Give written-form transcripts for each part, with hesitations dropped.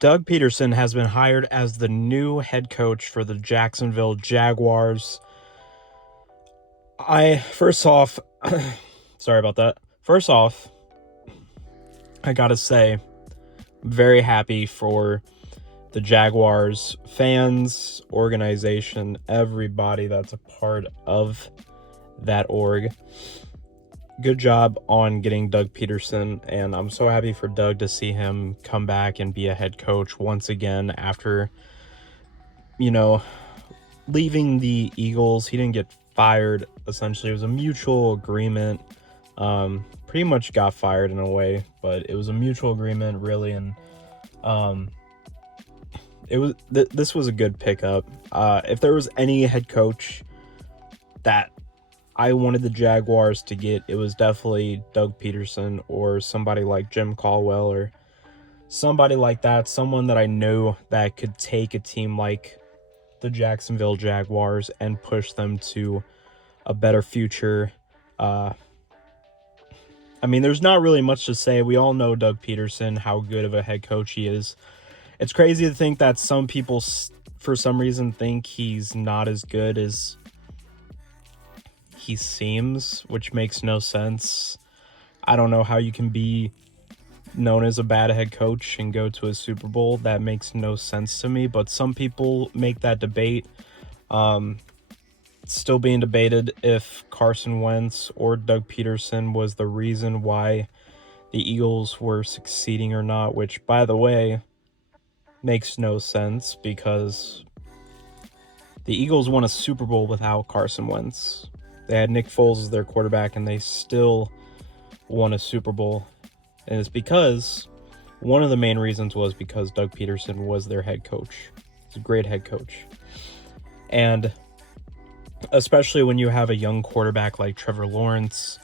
Doug Pederson has been hired as the new head coach for the Jacksonville Jaguars. First off, sorry about that. First off, I gotta say, very happy for the Jaguars fans, organization, everybody that's a part of that org. Good job on getting Doug Pederson, and I'm so happy for Doug to see him come back and be a head coach once again after, leaving the Eagles. He didn't get fired, essentially. It was a mutual agreement. Pretty much got fired in a way, but it was a mutual agreement, really, and this was a good pickup. If there was any head coach that I wanted the Jaguars to get, it was definitely Doug Pederson or somebody like Jim Caldwell or somebody like that, someone that I knew that could take a team like the Jacksonville Jaguars and push them to a better future. There's not really much to say. We all know Doug Pederson, how good of a head coach he is. It's crazy to think that some people, for some reason, think he's not as good as he seems, which makes no sense. I don't know how you can be known as a bad head coach and go to a Super Bowl. That makes no sense to me, but some people make that debate. Still being debated if Carson Wentz or Doug Pederson was the reason why the Eagles were succeeding or not, which, by the way, makes no sense because the Eagles won a Super Bowl without Carson Wentz. They had Nick Foles as their quarterback, and they still won a Super Bowl. And it's because one of the main reasons was because Doug Pederson was their head coach. He's a great head coach. And especially when you have a young quarterback like Trevor Lawrence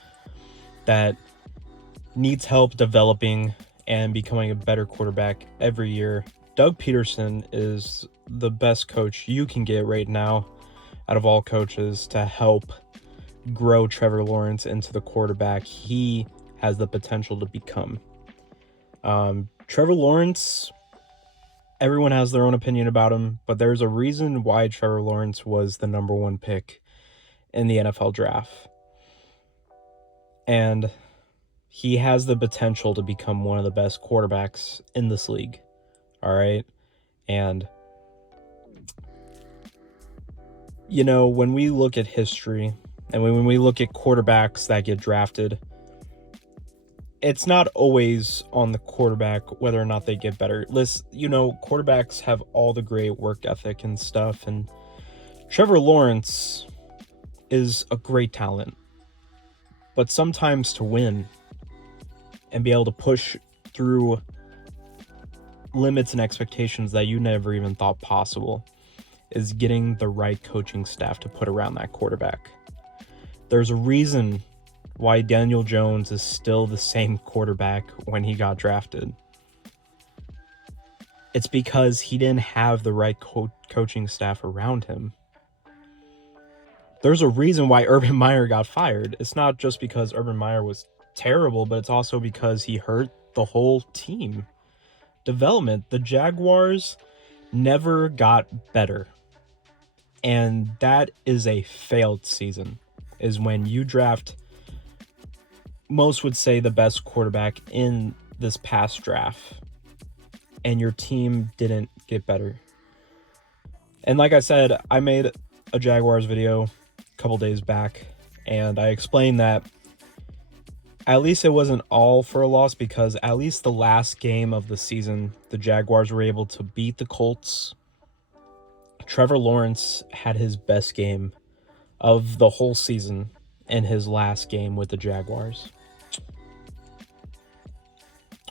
that needs help developing and becoming a better quarterback every year, Doug Pederson is the best coach you can get right now out of all coaches to help grow Trevor Lawrence into the quarterback he has the potential to become. Trevor Lawrence, everyone has their own opinion about him, but there's a reason why Trevor Lawrence was the number one pick in the NFL draft. And he has the potential to become one of the best quarterbacks in this league. All right. And, when we look at history and when we look at quarterbacks that get drafted, it's not always on the quarterback whether or not they get better. Quarterbacks have all the great work ethic and stuff. And Trevor Lawrence is a great talent. But sometimes to win and be able to push through limits and expectations that you never even thought possible is getting the right coaching staff to put around that quarterback. There's a reason why Daniel Jones is still the same quarterback when he got drafted. It's because he didn't have the right coaching staff around him. There's a reason why Urban Meyer got fired. It's not just because Urban Meyer was terrible, but it's also because he hurt the whole team development. The Jaguars never got better. And that is a failed season, is when you draft, most would say, the best quarterback in this past draft, and your team didn't get better. And like I said, I made a Jaguars video a couple days back, and I explained that at least it wasn't all for a loss, because at least the last game of the season, the Jaguars were able to beat the Colts. Trevor Lawrence had his best game of the whole season in his last game with the Jaguars.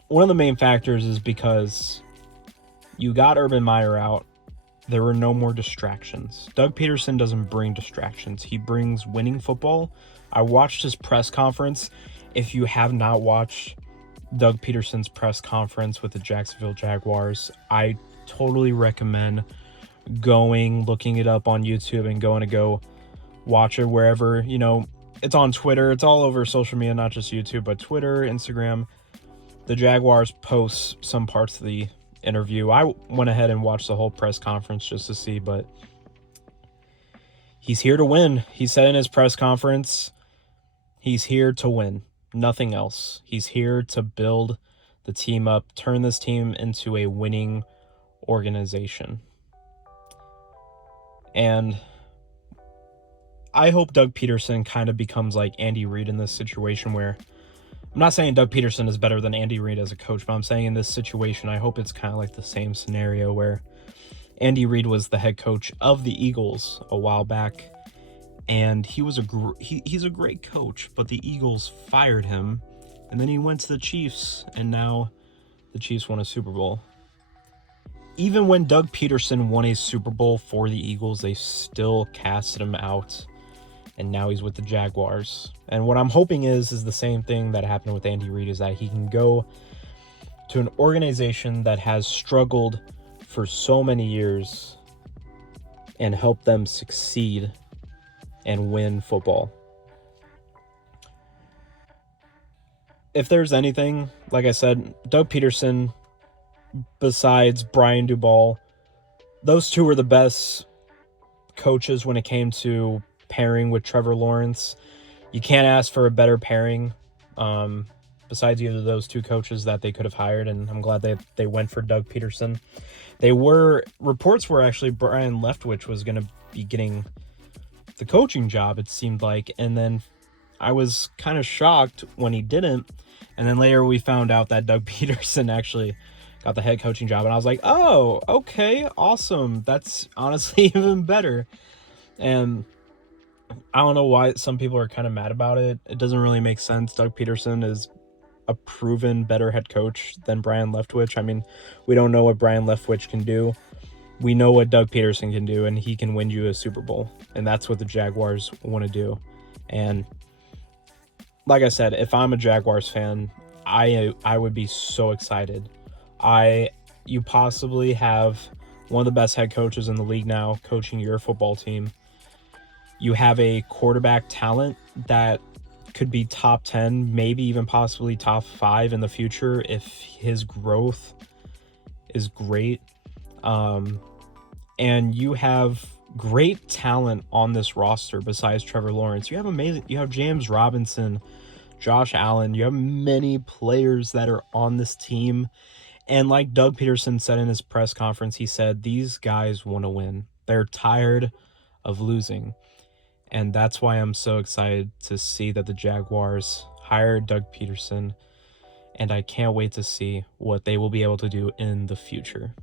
One of the main factors is because you got Urban Meyer out. There were no more distractions. Doug Pederson doesn't bring distractions. He brings winning football. I watched his press conference. If you have not watched Doug Pederson's press conference with the Jacksonville Jaguars, I totally recommend looking it up on YouTube and going to go watch it wherever, it's on Twitter. It's all over social media, not just YouTube, but Twitter, Instagram. The Jaguars post some parts of the interview. I went ahead and watched the whole press conference just to see, but he's here to win. He said in his press conference, he's here to win, nothing else. He's here to build the team up, turn this team into a winning organization. And I hope Doug Pederson kind of becomes like Andy Reid in this situation, where I'm not saying Doug Pederson is better than Andy Reid as a coach, but I'm saying in this situation, I hope it's kind of like the same scenario where Andy Reid was the head coach of the Eagles a while back, and he was he's a great coach, but the Eagles fired him, and then he went to the Chiefs, and now the Chiefs won a Super Bowl. Even when Doug Pederson won a Super Bowl for the Eagles, they still casted him out, and now he's with the Jaguars. And what I'm hoping is the same thing that happened with Andy Reid, is that he can go to an organization that has struggled for so many years and help them succeed and win football. If there's anything, like I said, Doug Pederson, besides Brian Dubal, those two were the best coaches when it came to pairing with Trevor Lawrence. You can't ask for a better pairing besides either of those two coaches that they could have hired, and I'm glad they went for Doug Pederson. Reports were actually Brian Leftwich was going to be getting the coaching job, it seemed like, and then I was kind of shocked when he didn't, and then later we found out that Doug Pederson actually got the head coaching job, and I was like, oh, okay, awesome. That's honestly even better. And I don't know why some people are kind of mad about it. It doesn't really make sense. Doug Pederson is a proven better head coach than Brian Leftwich. I mean, we don't know what Brian Leftwich can do. We know what Doug Pederson can do, and he can win you a Super Bowl, and that's what the Jaguars want to do. And like I said, if I'm a Jaguars fan, I would be so excited. You possibly have one of the best head coaches in the league now coaching your football team. You have a quarterback talent that could be top 10, maybe even possibly top 5 in the future if his growth is great. And you have great talent on this roster besides Trevor Lawrence. You have James Robinson, Josh Allen. You have many players that are on this team. And like Doug Pederson said in his press conference, he said these guys want to win. They're tired of losing. And that's why I'm so excited to see that the Jaguars hired Doug Pederson. And I can't wait to see what they will be able to do in the future.